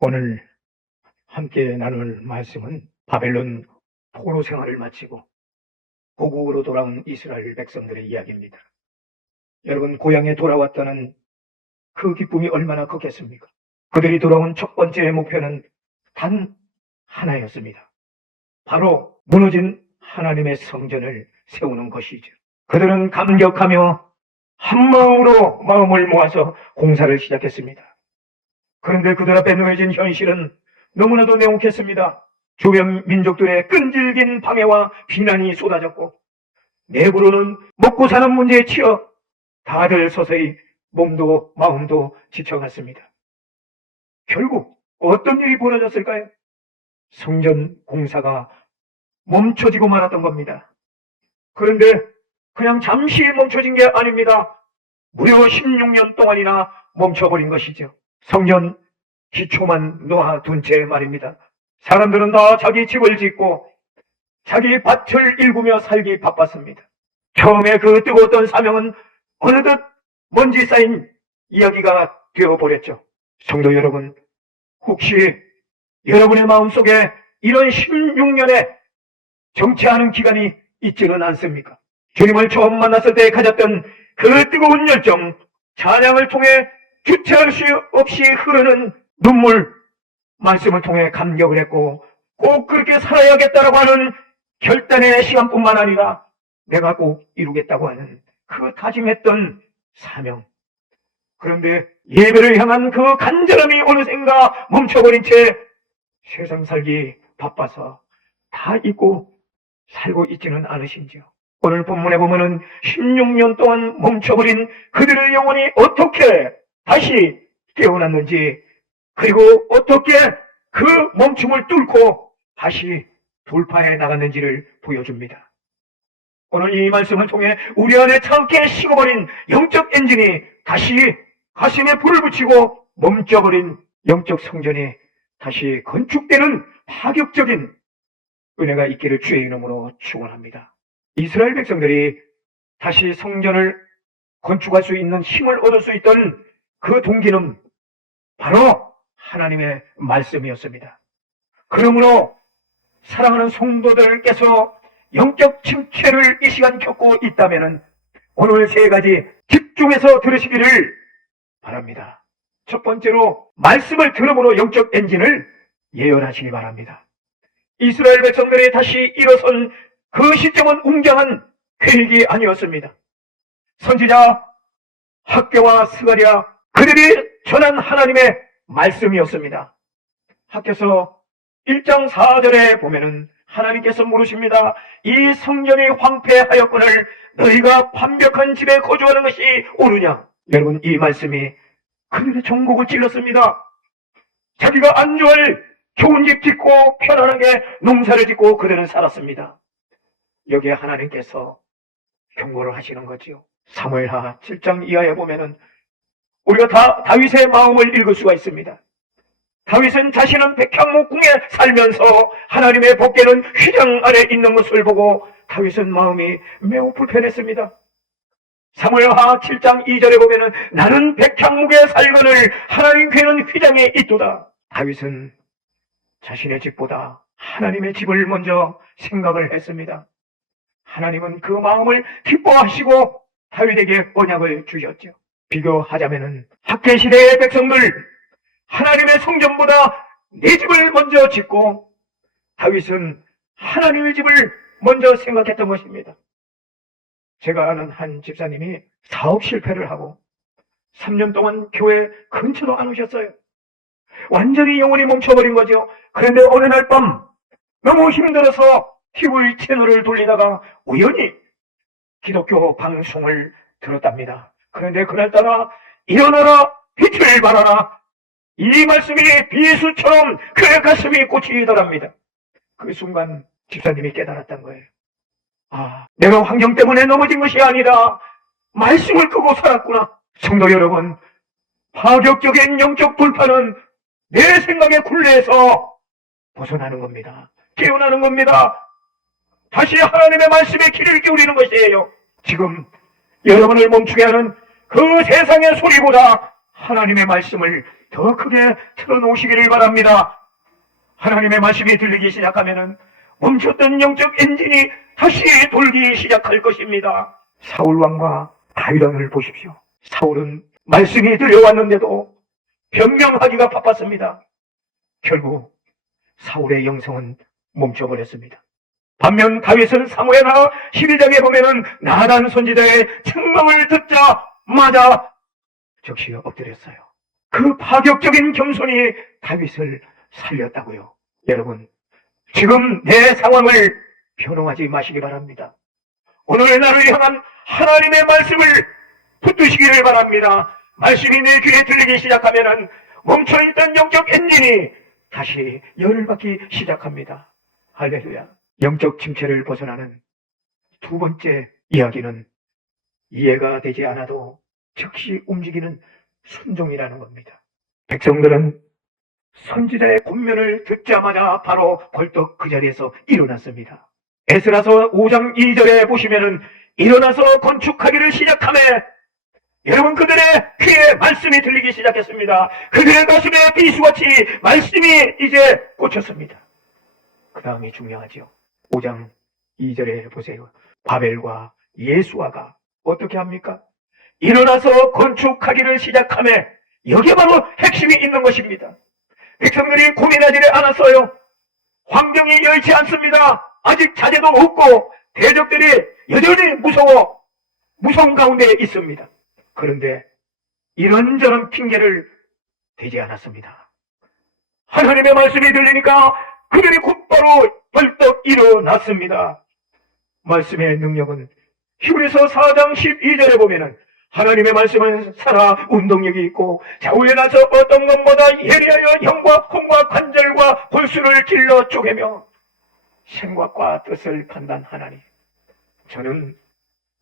오늘 함께 나눌 말씀은 바벨론 포로 생활을 마치고 고국으로 돌아온 이스라엘 백성들의 이야기입니다. 여러분, 고향에 돌아왔다는 그 기쁨이 얼마나 컸겠습니까? 그들이 돌아온 첫 번째 목표는 단 하나였습니다. 바로 무너진 하나님의 성전을 세우는 것이죠. 그들은 감격하며 한마음으로 마음을 모아서 공사를 시작했습니다. 그런데 그들 앞에 놓여진 현실은 너무나도 냉혹했습니다. 주변 민족들의 끈질긴 방해와 비난이 쏟아졌고, 내부로는 먹고 사는 문제에 치여 다들 서서히 몸도 마음도 지쳐갔습니다. 결국 어떤 일이 벌어졌을까요? 성전 공사가 멈춰지고 말았던 겁니다. 그런데 그냥 잠시 멈춰진 게 아닙니다. 무려 16년 동안이나 멈춰버린 것이죠. 성전 기초만 놓아둔 채 말입니다. 사람들은 다 자기 집을 짓고 자기 밭을 일구며 살기 바빴습니다. 처음에 그 뜨거웠던 사명은 어느덧 먼지 쌓인 이야기가 되어버렸죠. 성도 여러분, 혹시 여러분의 마음속에 이런 16년의 정체하는 기간이 있지는 않습니까? 주님을 처음 만났을 때 가졌던 그 뜨거운 열정, 찬양을 통해 주체할 수 없이 흐르는 눈물, 말씀을 통해 감격을 했고 꼭 그렇게 살아야겠다라고 하는 결단의 시간뿐만 아니라 내가 꼭 이루겠다고 하는 그 다짐했던 사명. 그런데 예배를 향한 그 간절함이 어느샌가 멈춰버린 채 세상 살기 바빠서 다 잊고 살고 있지는 않으신지요? 오늘 본문에 보면은 16년 동안 멈춰버린 그들의 영혼이 어떻게 다시 깨어났는지, 그리고 어떻게 그 멈춤을 뚫고 다시 돌파해 나갔는지를 보여줍니다. 오늘 이 말씀을 통해 우리 안에 차갑게 식어버린 영적 엔진이 다시 가슴에 불을 붙이고 멈춰버린 영적 성전이 다시 건축되는 파격적인 은혜가 있기를 주의 이름으로 축원합니다. 이스라엘 백성들이 다시 성전을 건축할 수 있는 힘을 얻을 수 있던 그 동기는 바로 하나님의 말씀이었습니다. 그러므로 사랑하는 성도들께서 영적 침체를 이 시간 겪고 있다면 오늘 세 가지 집중해서 들으시기를 바랍니다. 첫 번째로 말씀을 들음으로 영적 엔진을 예언하시기 바랍니다. 이스라엘 백성들이 다시 일어선 그 시점은 웅장한 계획이 아니었습니다. 선지자 학개와 스가랴, 그들이 전한 하나님의 말씀이었습니다. 학개서 1장 4절에 보면은 하나님께서 물으십니다. 이 성전이 황폐하였거늘 너희가 완벽한 집에 거주하는 것이 옳으냐? 여러분, 이 말씀이 그들의 전곡을 찔렀습니다. 자기가 안주할 좋은 집 짓고 편안하게 농사를 짓고 그들은 살았습니다. 여기에 하나님께서 경고를 하시는 거지요. 사무엘하 7장 이하에 보면은 우리가 다윗의 마음을 읽을 수가 있습니다. 다윗은 자신은 백향목궁에 살면서 하나님의 복되는 휘장 아래 있는 것을 보고 다윗은 마음이 매우 불편했습니다. 사무엘하 7장 2절에 보면은 나는 백향목에 살거늘 하나님 궤는 휘장에 있도다. 다윗은 자신의 집보다 하나님의 집을 먼저 생각을 했습니다. 하나님은 그 마음을 기뻐하시고 다윗에게 언약을 주셨죠. 비교하자면은 학개 시대의 백성들, 하나님의 성전보다 내 집을 먼저 짓고 다윗은 하나님의 집을 먼저 생각했던 것입니다. 제가 아는 한 집사님이 사업 실패를 하고 3년 동안 교회 근처도 안 오셨어요. 완전히 영혼이 멈춰버린 거죠. 그런데 어느 날 밤 너무 힘들어서 TV 채널을 돌리다가 우연히 기독교 방송을 들었답니다. 그런데 그날따라 일어나라 빛을 발하라, 이 말씀이 비수처럼 그의 가슴이 꽂히더랍니다. 그 순간 집사님이 깨달았던 거예요. 아, 내가 환경 때문에 넘어진 것이 아니라 말씀을 끄고 살았구나. 성도 여러분, 파격적인 영적 돌파는 내 생각의 굴레에서 벗어나는 겁니다. 깨어나는 겁니다. 다시 하나님의 말씀에 귀를 기울이는 것이에요. 지금 여러분을 멈추게 하는 그 세상의 소리보다 하나님의 말씀을 더 크게 틀어놓으시기를 바랍니다. 하나님의 말씀이 들리기 시작하면은 멈췄던 영적 엔진이 다시 돌기 시작할 것입니다. 사울 왕과 다윗왕을 보십시오. 사울은 말씀이 들려왔는데도 변명하기가 바빴습니다. 결국 사울의 영성은 멈춰버렸습니다. 반면 다윗은 사무엘하 12장에 보면은 나단 선지자의 책망을 듣자마자 즉시 엎드렸어요. 그 파격적인 겸손이 다윗을 살렸다고요. 여러분, 지금 내 상황을 변호하지 마시기 바랍니다. 오늘 나를 향한 하나님의 말씀을 붙드시기를 바랍니다. 말씀이 내 귀에 들리기 시작하면은 멈춰있던 영적 엔진이 다시 열을 받기 시작합니다. 할렐루야. 영적 침체를 벗어나는 두 번째 이야기는 이해가 되지 않아도 즉시 움직이는 순종이라는 겁니다. 백성들은 선지자의 권면을 듣자마자 바로 벌떡 그 자리에서 일어났습니다. 에스라서 5장 2절에 보시면은 일어나서 건축하기를 시작하며 여러분 그들의 귀에 말씀이 들리기 시작했습니다. 그들의 가슴에 비수같이 말씀이 이제 꽂혔습니다. 그 다음이 중요하죠. 5장 2절에 보세요. 바벨과 예수아가 어떻게 합니까? 일어나서 건축하기를 시작하며 여기에 바로 핵심이 있는 것입니다. 백성들이 고민하지를 않았어요. 환경이 여의치 않습니다. 아직 자재도 없고 대적들이 여전히 무서운 가운데 있습니다. 그런데 이런저런 핑계를 대지 않았습니다. 하나님의 말씀이 들리니까 그들이 곧바로 벌떡 일어났습니다. 말씀의 능력은 히브리서 4장 12절에 보면은 하나님의 말씀은 살아 운동력이 있고 좌우에 나서 어떤 것보다 예리하여 영과 콩과 관절과 골수를 찔러 쪼개며 생각과 뜻을 판단하나니 저는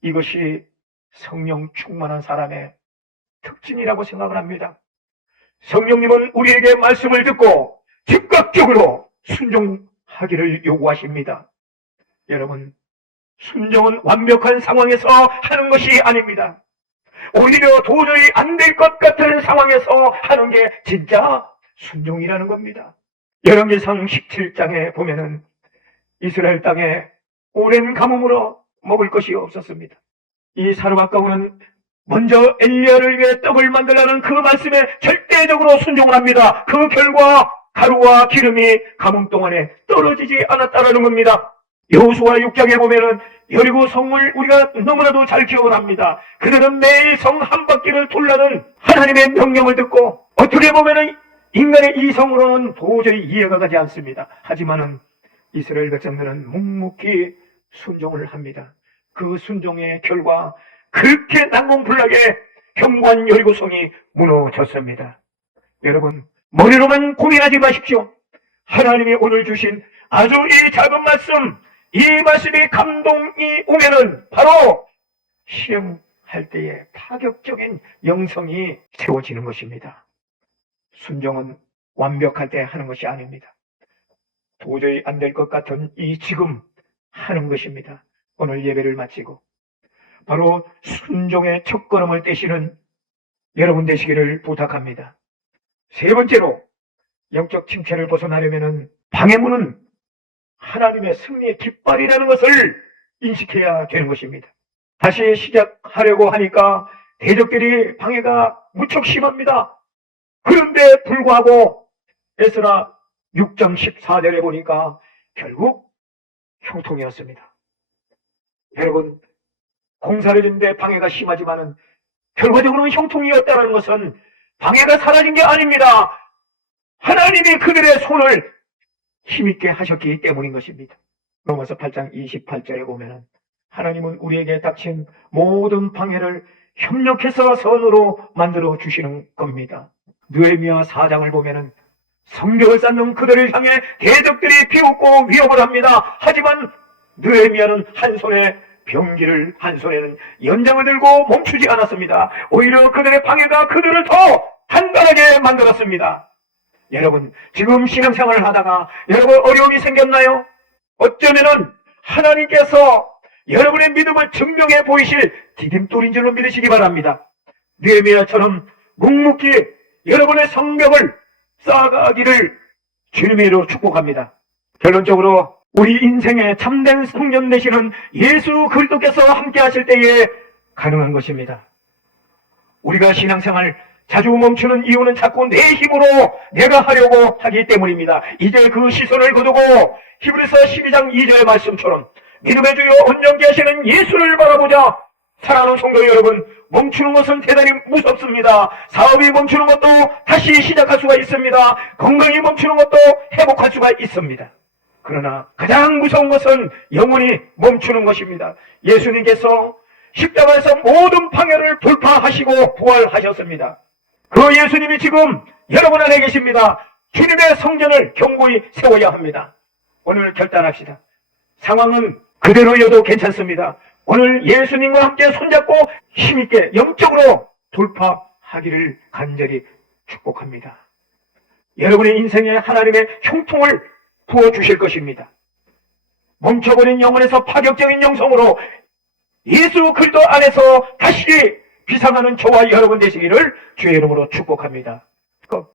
이것이 성령 충만한 사람의 특징이라고 생각을 합니다. 성령님은 우리에게 말씀을 듣고 즉각적으로 순종하기를 요구하십니다. 여러분, 순종은 완벽한 상황에서 하는 것이 아닙니다. 오히려 도저히 안 될 것 같은 상황에서 하는 게 진짜 순종이라는 겁니다. 열왕기상 17장에 보면은 이스라엘 땅에 오랜 가뭄으로 먹을 것이 없었습니다. 이 사르밧가우는 먼저 엘리야를 위해 떡을 만들라는 그 말씀에 절대적으로 순종을 합니다. 그 결과 가루와 기름이 가뭄 동안에 떨어지지 않았다는 겁니다. 여호수아 6장에 보면은 여리고 성을 우리가 너무나도 잘 기억을 합니다. 그들은 매일 성 한 바퀴를 돌라는 하나님의 명령을 듣고 어떻게 보면은 인간의 이성으로는 도저히 이해가 가지 않습니다. 하지만은 이스라엘 백성들은 묵묵히 순종을 합니다. 그 순종의 결과 그렇게 난공불락에 현관 여리고성이 무너졌습니다. 여러분, 머리로만 고민하지 마십시오. 하나님이 오늘 주신 아주 이 작은 말씀, 이 말씀이 감동이 오면은 바로 시행할 때에 파격적인 영성이 세워지는 것입니다. 순종은 완벽할 때 하는 것이 아닙니다. 도저히 안 될 것 같은 이 지금 하는 것입니다. 오늘 예배를 마치고 바로 순종의 첫걸음을 떼시는 여러분 되시기를 부탁합니다. 세 번째로 영적 침체를 벗어나려면 방해문은 하나님의 승리의 깃발이라는 것을 인식해야 되는 것입니다. 다시 시작하려고 하니까 대적들이 방해가 무척 심합니다. 그런데 불구하고 에스라 6장 14절에 보니까 결국 형통이었습니다. 여러분, 공사를 했는데 방해가 심하지만은 결과적으로는 형통이었다는 것은 방해가 사라진 게 아닙니다. 하나님이 그들의 손을 힘있게 하셨기 때문인 것입니다. 로마서 8장 28절에 보면은 하나님은 우리에게 닥친 모든 방해를 협력해서 선으로 만들어 주시는 겁니다. 느헤미야 4장을 보면은 성벽을 쌓는 그들을 향해 대적들이 비웃고 위협을 합니다. 하지만 느헤미야는 한 손에 병기를, 한 손에는 연장을 들고 멈추지 않았습니다. 오히려 그들의 방해가 그들을 더 단단하게 만들었습니다. 여러분, 지금 신앙생활을 하다가 여러분 어려움이 생겼나요? 어쩌면은 하나님께서 여러분의 믿음을 증명해 보이실 디딤돌인 줄로 믿으시기 바랍니다. 느헤미야처럼 묵묵히 여러분의 성벽을 쌓아가기를 주님의 이름으로 축복합니다. 결론적으로 우리 인생의 참된 성전 되시는 예수 그리스도께서 함께 하실 때에 가능한 것입니다. 우리가 신앙생활 자주 멈추는 이유는 자꾸 내 힘으로 내가 하려고 하기 때문입니다. 이제 그 시선을 거두고 히브리서 12장 2절의 말씀처럼 믿음의 주요 온전케 하시는 예수를 바라보자. 사랑하는 성도 여러분, 멈추는 것은 대단히 무섭습니다. 사업이 멈추는 것도 다시 시작할 수가 있습니다. 건강이 멈추는 것도 회복할 수가 있습니다. 그러나 가장 무서운 것은 영원히 멈추는 것입니다. 예수님께서 십자가에서 모든 방해를 돌파하시고 부활하셨습니다. 그 예수님이 지금 여러분 안에 계십니다. 주님의 성전을 견고히 세워야 합니다. 오늘 결단합시다. 상황은 그대로여도 괜찮습니다. 오늘 예수님과 함께 손잡고 힘있게 영적으로 돌파하기를 간절히 축복합니다. 여러분의 인생에 하나님의 형통을 부어주실 것입니다. 멈춰버린 영혼에서 파격적인 영성으로 예수 그리스도 안에서 다시 비상하는 저와 여러분 되시기를 주의 이름으로 축복합니다.